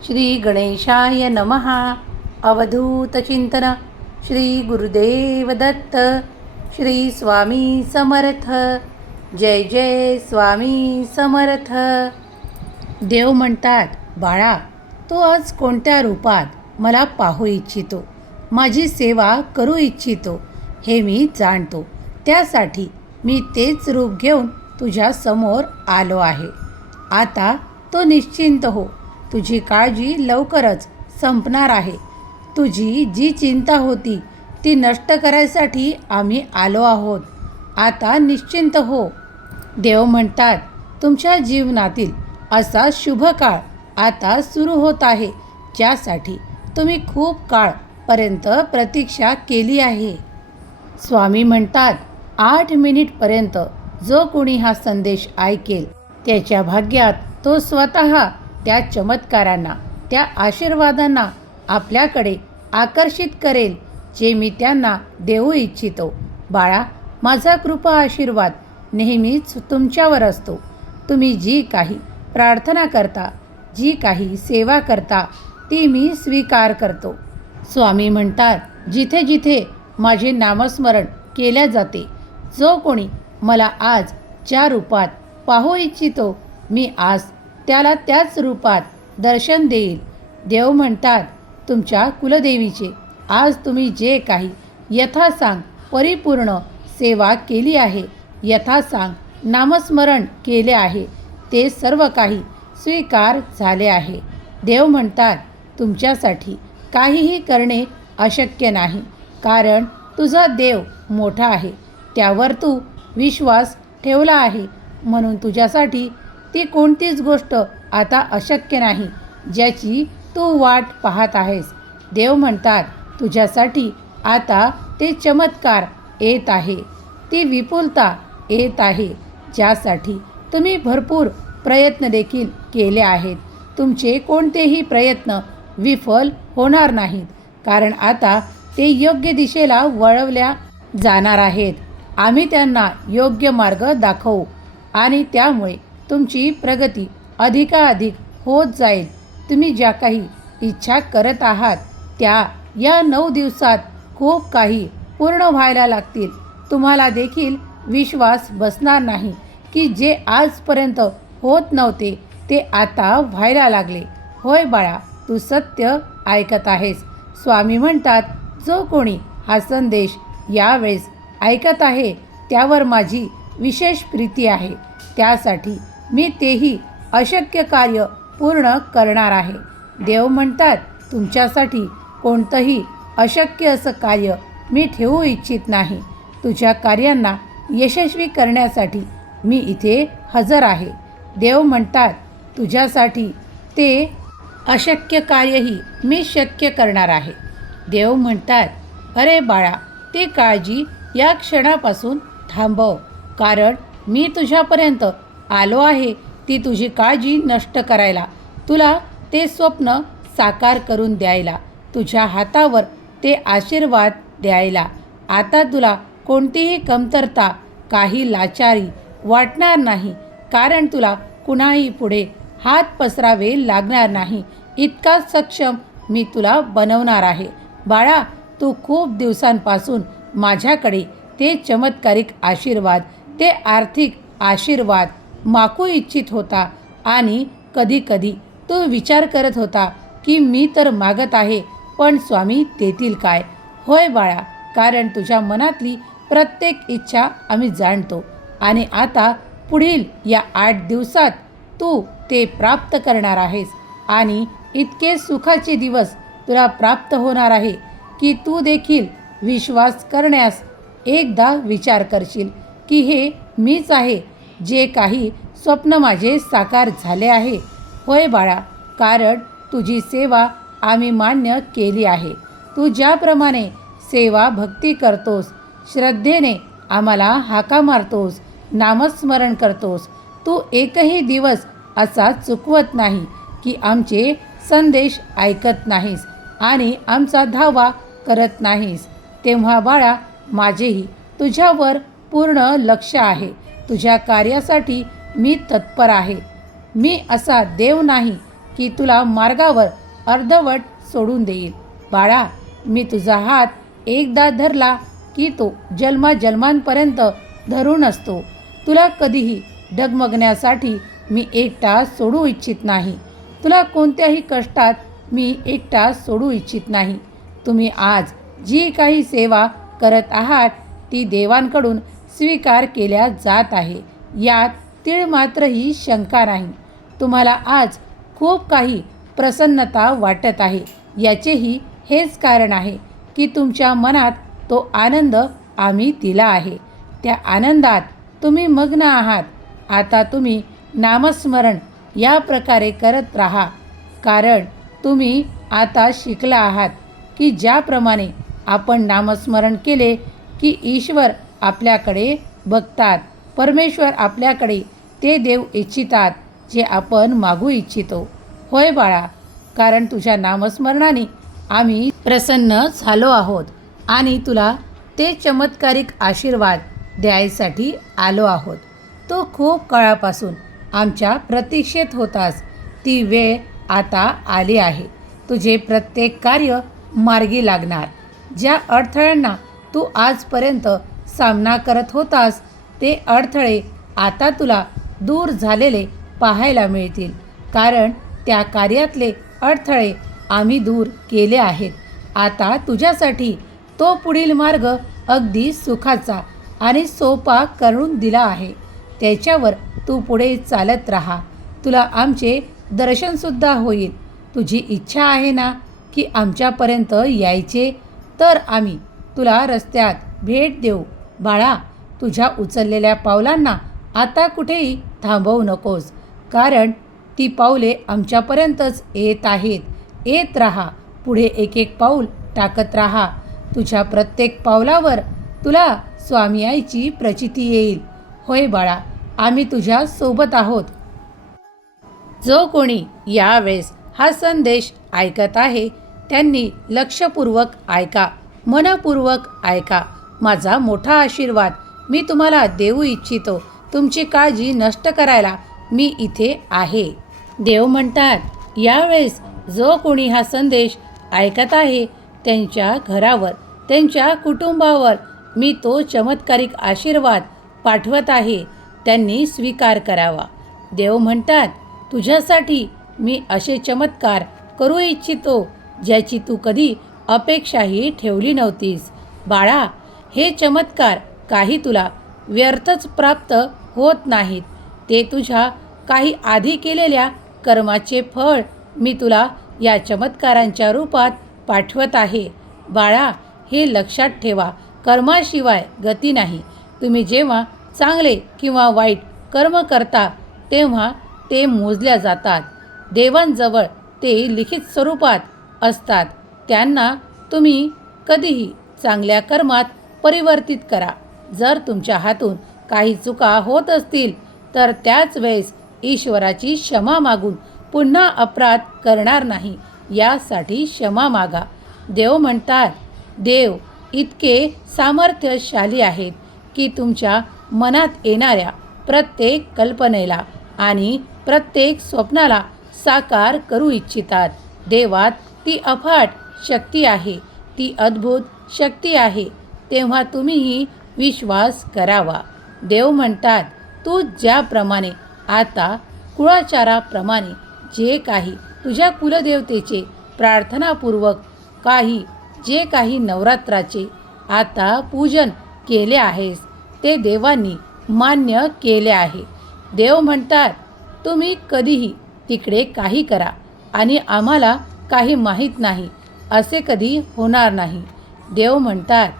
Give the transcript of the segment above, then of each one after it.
श्री गणेशाय नमः. अवधूत चिंतन. श्री गुरुदेव दत्त. श्री स्वामी समर्थ. जय जय स्वामी समर्थ. देव म्हणतात, बाळा, तो आज कोणत्या रूपात मला पाहू इच्छितो, माझी सेवा करू इच्छितो हे मी जाणतो. त्यासाठी मी तेच रूप घेऊन तुझ्या समोर आलो आहे. आता तो निश्चिंत हो. तुझी काळजी लवकरच संपणार आहे. तुझी जी चिंता होती ती नष्ट करायसाठी आम्ही आलो आहोत. आता निश्चिंत हो. देव म्हणतात, तुमच्या जीवनातील असा शुभ काळ आता सुरू होत आहे, ज्यासाठी तुम्ही खूप काळपर्यंत प्रतीक्षा केली आहे. स्वामी म्हणतात, 8 मिनिटपर्यंत जो कोणी हा संदेश ऐकेल, त्याच्या भाग्यात तो स्वतः त्या चमत्कारांना, त्या आशीर्वादांना आपल्याकडे आकर्षित करेल, जे मी त्यांना देऊ इच्छितो. बाळा, माझा कृपा आशीर्वाद नेहमीच तुमच्यावर असतो. तुम्ही जी काही प्रार्थना करता, जी काही सेवा करता, ती मी स्वीकार करतो. स्वामी म्हणतात, जिथे जिथे माझे नामस्मरण केल्या जाते, जो कोणी मला आज ज्या रूपात पाहू इच्छितो, मी आज त्याला त्याच रूपात दर्शन देईल. देव म्हणतात, तुमच्या कुलदेवीचे आज तुम्ही जे काही यथासांग परिपूर्ण सेवा केली आहे, यथासांग नामस्मरण केले आहे, ते सर्व काही स्वीकार झाले आहे. देव म्हणतात, तुमच्यासाठी काहीही करणे अशक्य नाही, कारण तुझा देव मोठा आहे. त्यावर तू विश्वास ठेवला आहे, म्हणून तुझ्यासाठी ती कोणतीच गोष्ट आता अशक्य नाही, ज्याची तू वाट पाहत आहेस. देव म्हणतात, तुझ्यासाठी आता ते चमत्कार येत आहे, ती विपुलता येत आहे, ज्यासाठी तुम्ही भरपूर प्रयत्न देखील केले आहेत. तुमचे कोणतेही प्रयत्न विफल होणार नाहीत, कारण आता ते योग्य दिशेला वळवल्या जाणार आहेत. आम्ही त्यांना योग्य मार्ग दाखवू आणि त्यामुळे तुमची प्रगती अधिकाधिक होत जाईल. तुम्ही ज्या काही इच्छा करत आहात त्या या 9 दिवसात खूप काही पूर्ण व्हायला लागतील. तुम्हाला देखील विश्वास बसणार नाही की जे आजपर्यंत होत नव्हते ते आता व्हायला लागले. होय बाळा, तू सत्य ऐकत आहेस. स्वामी म्हणतात, जो कोणी हा संदेश यावेळेस ऐकत आहे त्यावर माझी विशेष प्रीती आहे. त्यासाठी मी तेही अशक्य कार्य पूर्ण करणार आहे. देव म्हणतात, तुमच्यासाठी कोणतंही अशक्य असं कार्य मी ठेवू इच्छित नाही. तुझ्या कार्यांना यशस्वी करण्यासाठी मी इथे हजर आहे. देव म्हणतात, तुझ्यासाठी ते अशक्य कार्यही मी शक्य करणार आहे. देव म्हणतात, अरे बाळा, ते काळजी या क्षणापासून थांबव, कारण मी तुझ्यापर्यंत आलो आहे ती तुझी काळजी नष्ट करायला, तुला ते स्वप्न साकार करून द्यायला, तुझ्या हातावर ते आशीर्वाद द्यायला. आता तुला कोणतीही कमतरता, काही लाचारी वाटणार नाही, कारण तुला कुणाही पुढे हात पसरावे लागणार नाही. इतका सक्षम मी तुला बनवणार आहे. बाळा, तू खूप दिवसांपासून माझ्याकडे ते चमत्कारिक आशीर्वाद, ते आर्थिक आशीर्वाद मागू इच्छित होता आणि कधीकधी तू विचार करत होता की मी तर मागत आहे, पण स्वामी देतील काय? होय बाळा, कारण तुझ्या मनातली प्रत्येक इच्छा आम्ही जाणतो आणि आता पुढील या 8 दिवसात तू ते प्राप्त करणार आहेस आणि इतके सुखाचे दिवस तुला प्राप्त होणार आहे की तू देखील विश्वास करण्यास एकदा विचार करशील की हे मीच आहे, जे काही स्वप्न माझे साकार झाले आहे. होय बाळा, कारण तुझी सेवा आम्ही मान्य केली आहे. तू ज्याप्रमाणे सेवा भक्ती करतोस, श्रद्धेने आम्हाला हाका मारतोस, नामस्मरण करतोस, तू एकही दिवस असा चुकवत नाही की आमचे संदेश ऐकत नाहीस आणि आमचा धावा करत नाहीस, तेव्हा बाळा, माझेही तुझ्यावर पूर्ण लक्ष आहे. तुझ्या कार्यासाठी मी तत्पर आहे. मी असा देव नाही की तुला मार्गावर अर्धवट सोडून देईल. बाळा, मी तुझा हात एकदा धरला की तो जन्माजन्मांपर्यंत धरून असतो. तुला कधीही डगमगण्यासाठी मी एकटा सोडू इच्छित नाही. तुला कोणत्याही कष्टात मी एकटा सोडू इच्छित नाही. तुम्ही आज जी काही सेवा करत आहात ती देवांकडून स्वीकार केल्या जात आहे. यात तीळ मात्रही शंका नाही. तुम्हाला आज खूप काही प्रसन्नता वाटत आहे. याचेही हेच कारण आहे की तुमच्या मनात तो आनंद आम्ही दिला आहे. त्या आनंदात तुम्ही मग्न आहात. आता तुम्ही नामस्मरण या प्रकारे करत राहा, कारण तुम्ही आता शिकला आहात की ज्याप्रमाणे आपण नामस्मरण केले की ईश्वर आपल्याकडे बघतात. परमेश्वर आपल्याकडे ते देव इच्छितात जे आपण मागू इच्छितो. होय बाळा, कारण तुझ्या नामस्मरणाने आम्ही प्रसन्न झालो आहोत आणि तुला ते चमत्कारिक आशीर्वाद द्यायसाठी आलो आहोत. तो खूप काळापासून आमच्या प्रतीक्षेत होतास. ती वेळ आता आली आहे. तुझे प्रत्येक कार्य मार्गी लागणार. ज्या अडथळ्यांना तू आजपर्यंत सामना करत होतास ते अडथळे आता तुला दूर झालेले पाहायला मिळतील, कारण त्या कार्यातले अडथळे आम्ही दूर केले आहेत. आता तुझ्यासाठी तो पुढील मार्ग अगदी सुखाचा आणि सोपा करून दिला आहे. त्याच्यावर तू पुढे चालत राहा. तुला आमचे दर्शनसुद्धा होईल. तुझी इच्छा आहे ना की आमच्यापर्यंत यायचे, तर आम्ही तुला रस्त्यात भेट देऊ. बाळा, तुझ्या उचललेल्या पावलांना आता कुठेही थांबवू नकोस, कारण ती पावले आमच्यापर्यंतच येत आहेत. येत राहा. पुढे एक एक पाऊल टाकत राहा. तुझ्या प्रत्येक पावलावर तुला स्वामी आईची प्रचिती येईल. होय बाळा, आम्ही तुझ्या सोबत आहोत. जो कोणी यावेळेस हा संदेश ऐकत आहे त्यांनी लक्षपूर्वक ऐका, मनपूर्वक ऐका. माझा मोठा आशीर्वाद मी तुम्हाला देऊ इच्छितो. तुमची काळजी नष्ट करायला मी इथे आहे. देव म्हणतात, यावेळेस जो कोणी हा संदेश ऐकत आहे त्यांच्या घरावर, त्यांच्या कुटुंबावर मी तो चमत्कारिक आशीर्वाद पाठवत आहे. त्यांनी स्वीकार करावा. देव म्हणतात, तुझ्यासाठी मी असे चमत्कार करू इच्छितो ज्याची तू कधी अपेक्षाही ठेवली नव्हतीस. बाळा, हे चमत्कार काही तुला व्यर्थच प्राप्त होत नाहीत. ते तुझ्या काही आधी केलेल्या कर्माचे फळ मी तुला या चमत्कारांच्या रूपात पाठवत आहे. बाळा, हे लक्षात ठेवा, कर्माशिवाय गती नाही. तुम्ही जेव्हा चांगले किंवा वाईट कर्म करता तेव्हा ते मोजल्या जातात. देवांजवळ ते लिखित स्वरूपात असतात. त्यांना तुम्ही कधीही चांगल्या कर्मात परिवर्तित करा. जर तुमच्या हातून काही चुका होत असतील तर त्याच वेळेस ईश्वराची क्षमा मागून पुन्हा अपराध करणार नाही यासाठी क्षमा मागा. देव म्हणतात, देव इतके सामर्थ्यशाली आहेत की तुमच्या मनात येणाऱ्या प्रत्येक कल्पनेला आणि प्रत्येक स्वप्नाला साकार करू इच्छितात. देवात ती अफाट शक्ती आहे, ती अद्भुत शक्ती आहे. तेव्हा तुम्हीही विश्वास करावा. देव म्हणतात, तू ज्याप्रमाणे आता कुळाचाराप्रमाणे जे काही तुझ्या कुलदेवतेचे प्रार्थनापूर्वक जे काही नवरात्राचे आता पूजन केले आहेस ते देवांनी मान्य केले आहे. देव म्हणतात, तुम्ही कधीही तिकडे काही करा आणि आम्हाला काही माहीत नाही असे कधी होणार नाही. देव म्हणतात,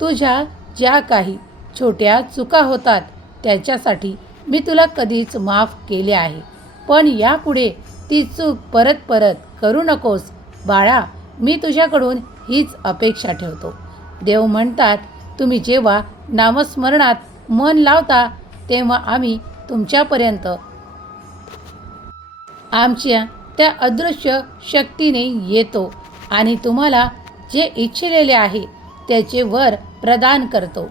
तुझ्या ज्या काही छोट्या चुका होतात त्याच्यासाठी मी तुला कधीच माफ केले आहे, पण यापुढे ती चूक परत परत करू नकोस. बाळा, मी तुझ्याकडून हीच अपेक्षा ठेवतो. देव म्हणतात, तुम्ही जेव्हा नामस्मरणात मन लावता तेव्हा आम्ही तुमच्यापर्यंत आमच्या त्या अदृश्य शक्तीने येतो आणि तुम्हाला जे इच्छिलेले आहे त्याचे वर प्रदान करतो.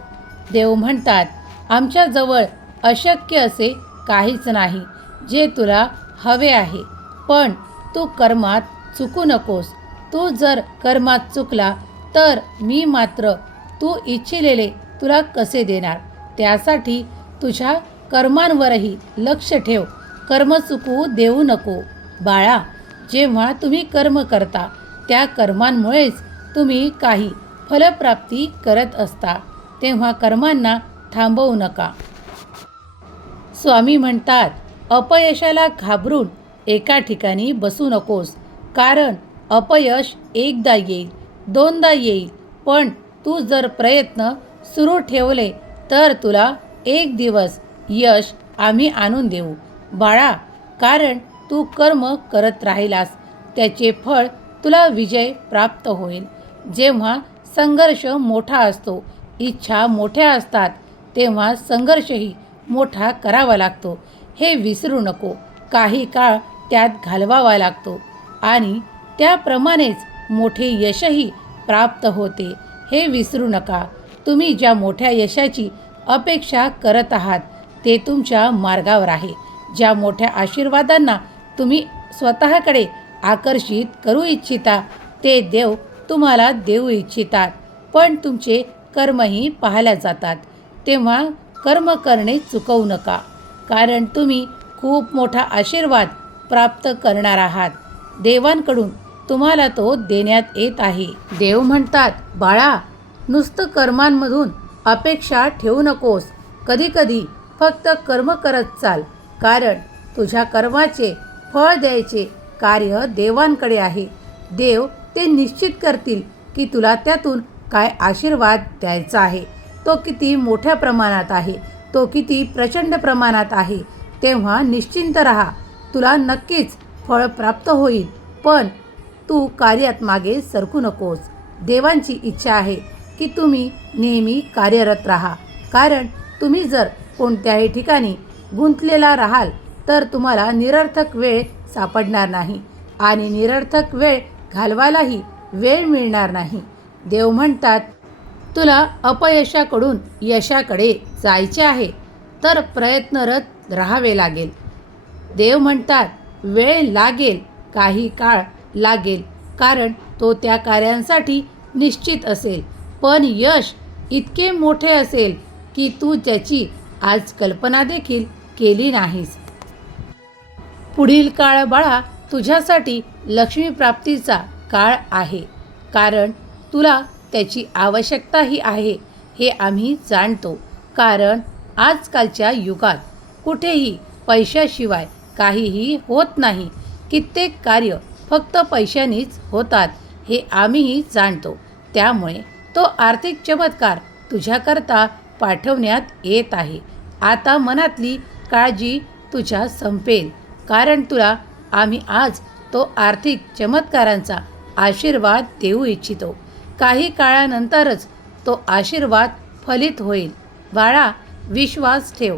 देव म्हणतात, आमच्याजवळ अशक्य असे काहीच नाही. जे तुला हवे आहे पण तू कर्मात चुकू नकोस. तू जर कर्मात चुकला तर मी मात्र तू इच्छिलेले तुला कसे देणार. त्यासाठी तुझ्या कर्मांवरही लक्ष ठेव. कर्म चुकू देऊ नको. बाळा, जेव्हा तुम्ही कर्म करता त्या कर्मांमुळेच तुम्ही काही फलप्राप्ती करत असता, तेव्हा कर्मांना थांबवू नका. स्वामी म्हणतात, अपयशाला घाबरून एका ठिकाणी बसू नकोस. कारण अपयश एकदा येईल, दोनदा येईल, पण तू जर प्रयत्न सुरू ठेवले तर तुला एक दिवस यश आम्ही आणून देऊ. बाळा, कारण तू कर्म करत राहिलास त्याचे फळ तुला विजय प्राप्त होईल. जेव्हा संघर्ष मोठा असतो, इच्छा मोठ्या असतात, तेव्हा संघर्षही मोठा करावा लागतो. हे विसरू नको. काही काळ त्यात घालवावा लागतो आणि त्याप्रमाणेच मोठे यशही प्राप्त होते. हे विसरू नका. तुम्ही ज्या मोठ्या यशाची अपेक्षा करत आहात ते तुमच्या मार्गावर आहे. ज्या मोठ्या आशीर्वादांना तुम्ही स्वतःकडे आकर्षित करू इच्छिता ते देव तुम्हाला देऊ इच्छितात, पण तुमचे कर्मही पाहिल्या जातात. तेव्हा कर्म करणे चुकवू नका, कारण तुम्ही खूप मोठा आशीर्वाद प्राप्त करणार आहात. देवांकडून तुम्हाला तो देण्यात येत आहे. देव म्हणतात, बाळा, नुसतं कर्मांमधून अपेक्षा ठेवू नकोस. कधीकधी फक्त कर्म करत चाल, कारण तुझ्या कर्माचे फळ द्यायचे कार्य देवांकडे आहे. देव ते निश्चित करतील की तुला त्यातून काय आशीर्वाद द्यायचा आहे. तो किती मोठ्या प्रमाणात आहे, तो किती प्रचंड प्रमाणात आहे. तेव्हा निश्चिंत राहा. तुला नक्कीच फळ प्राप्त होईल, पण तू कार्यात मागे सरकू नकोस. देवांची इच्छा आहे की तुम्ही नेहमी कार्यरत राहा, कारण तुम्ही जर कोणत्याही ठिकाणी गुंतलेला राहाल तर तुम्हाला निरर्थक वेळ सापडणार नाही आणि निरर्थक वेळ घालवायलाही वेळ मिळणार नाही. देव म्हणतात, तुला अपयशाकडून यशाकडे जायचे आहे तर प्रयत्नरत राहावे लागेल. देव म्हणतात, वेळ लागेल, काही काळ लागेल, कारण तो त्या कार्यांसाठी निश्चित असेल, पण यश इतके मोठे असेल की तू त्याची आज कल्पना देखील केली नाहीस. पुढील काळ बाळा तुझ्यासाठी लक्ष्मीप्राप्तीचा काळ आहे, कारण तुला त्याची आवश्यकताही आहे हे आम्ही जाणतो. कारण आजकालच्या युगात कुठेही पैशाशिवाय काहीही होत नाही. कित्येक कार्य फक्त पैशानेच होतात हे आम्हीही जाणतो. त्यामुळे तो आर्थिक चमत्कार तुझ्याकरता पाठवण्यात येत आहे. आता मनातली काळजी तुझ्या संपेल, कारण तुला आम्ही आज तो आर्थिक चमत्कारांचा आशीर्वाद देऊ इच्छितो. काही काळानंतरच तो आशीर्वाद फलित होईल. बाळा, विश्वास ठेव.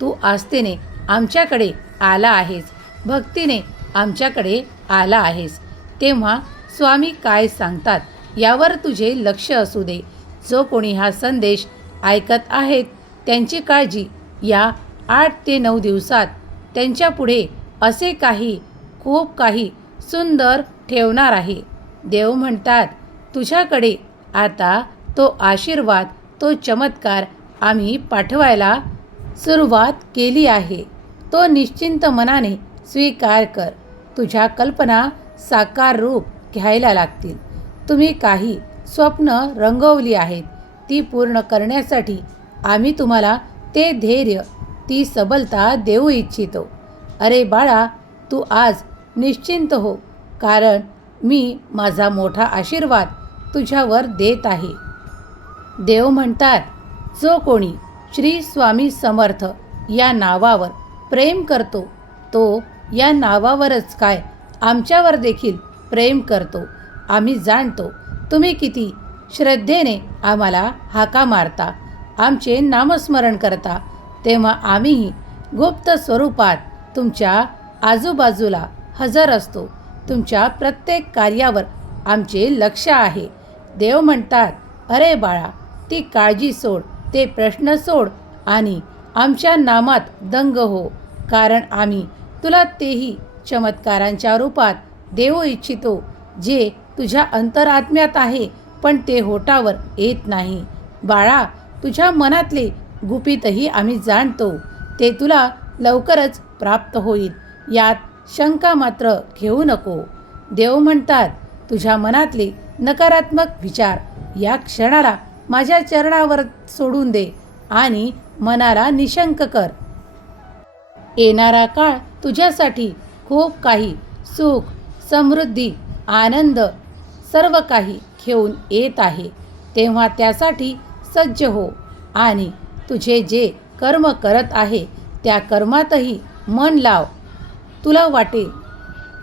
तू आस्थेने आमच्याकडे आला आहेस, भक्तीने आमच्याकडे आला आहेस, तेव्हा स्वामी काय सांगतात यावर तुझे लक्ष असू दे. जो कोणी हा संदेश ऐकत आहेत त्यांची काळजी या 8 ते 9 दिवसात त्यांच्यापुढे असे खूप काही सुंदर ठेवणार आहे. देव म्हणतात, तुझ्याकडे आता तो आशीर्वाद, तो चमत्कार आम्ही पाठवायला सुरुवात केली आहे. तो निश्चिंत मनाने स्वीकार कर. तुझ्या कल्पना साकार रूप घ्यायला लागतील. तुम्ही काही स्वप्न रंगवली आहेत, ती पूर्ण करण्यासाठी आम्ही तुम्हाला ते धैर्य, ती सबलता देऊ इच्छितो. अरे बाळा, तू आज निश्चिंत हो, कारण मी माझा मोठा आशीर्वाद तुझ्यावर देत आहे. देव म्हणतात, जो कोणी श्री स्वामी समर्थ या नावावर प्रेम करतो तो या नावावरच काय आमच्यावर देखील प्रेम करतो. आम्ही जाणतो तुम्ही किती श्रद्धेने आम्हाला हाका मारता, आमचे नामस्मरण करता, तेव्हा आम्हीही गुप्त स्वरूपात तुमच्या आजूबाजूला हजर असतो. तुमच्या प्रत्येक कार्यावर आमचे लक्ष आहे. देव म्हणतात, अरे बाळा, ती काळजी सोड, ते प्रश्न सोड आणि आमच्या नामात दंग हो, कारण आम्ही तुला तेही चमत्कारांच्या रूपात देऊ इच्छितो जे तुझ्या अंतरात्म्यात आहे, पण ते होठावर येत नाही. बाळा, तुझ्या मनातले गुपितही आम्ही जाणतो. ते तुला लवकरच प्राप्त होईल, यात शंका मात्र घेऊ नको. देव म्हणतात, तुझ्या मनातले नकारात्मक विचार या क्षणाला माझ्या चरणावर सोडून दे आणि मनाला निशंक कर. येणारा काळ तुझ्यासाठी खूप काही सुख, समृद्धी, आनंद सर्व काही घेऊन येत आहे. तेव्हा त्यासाठी सज्ज हो आणि तुझे जे कर्म करत आहे त्या कर्मातही मन लाव. तुला वाटेल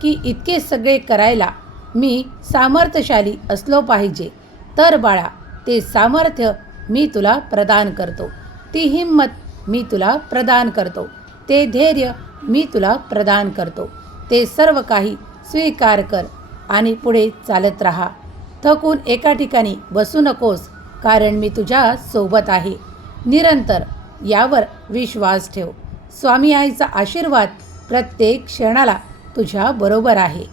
की इतके सगळे करायला मी सामर्थ्यशाली असलो पाहिजे. तर बाळा, ते सामर्थ्य मी तुला प्रदान करतो. ती हिंमत मी तुला प्रदान करतो. ते धैर्य मी तुला प्रदान करतो. ते सर्व काही स्वीकार कर आणि पुढे चालत राहा. थकून एका ठिकाणी बसू नकोस, कारण मी तुझ्या सोबत आहे. निरंतर यावर विश्वास ठेव. स्वामी आईचा आशीर्वाद प्रत्येक क्षणाला तुझ्या बरोबर आहे.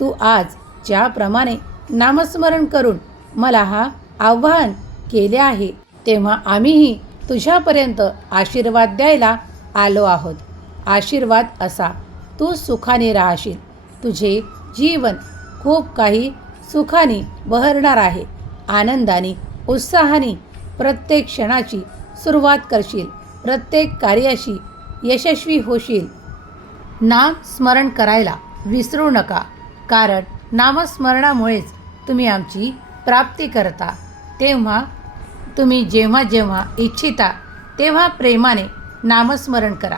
तू आज ज्याप्रमाणे नामस्मरण करून मला हा आवाहन केले आहे, तेव्हा आम्हीही तुझ्यापर्यंत आशीर्वाद द्यायला आलो आहोत. आशीर्वाद असा, तू सुखाने राहशील. तुझे जीवन खूप काही सुखाने बहरणार आहे. आनंदाने, उत्साहाने प्रत्येक क्षणाची सुरुवात करशील. प्रत्येक कार्याशी यशस्वी होशील. नाम स्मरण करायला विसरू नका, कारण नामस्मरणामुळेच तुम्ही आमची प्राप्ती करता. तेव्हा तुम्ही जेव्हा जेव्हा इच्छिता तेव्हा प्रेमाने नामस्मरण करा.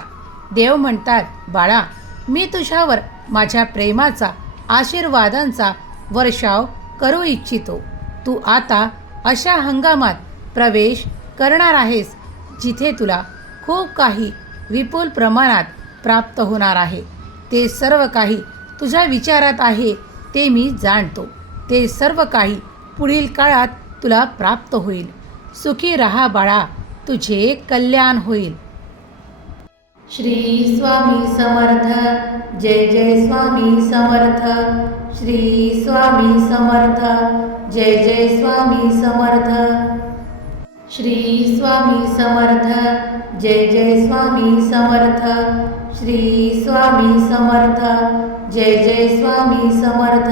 देव म्हणतात, बाळा, मी तुझ्यावर माझ्या प्रेमाचा, आशीर्वादांचा वर्षाव करू इच्छितो. तू आता अशा हंगामात प्रवेश करणार आहेस जिथे तुला खूप काही विपुल प्रमाणात प्राप्त होणार आहे. ते सर्व काही तुझ्या विचारात आहे ते मी जाणतो. ते सर्व काही पुढील काळात तुला प्राप्त होईल. सुखी रहा बाळा, तुझे कल्याण होईल. श्री स्वामी समर्थ. जय जय स्वामी समर्थ. श्री स्वामी समर्थ. जय जय स्वामी समर्थ. श्री स्वामी समर्थ. जय जय स्वामी समर्थ. श्री स्वामी समर्थ. जय जय स्वामी समर्थ.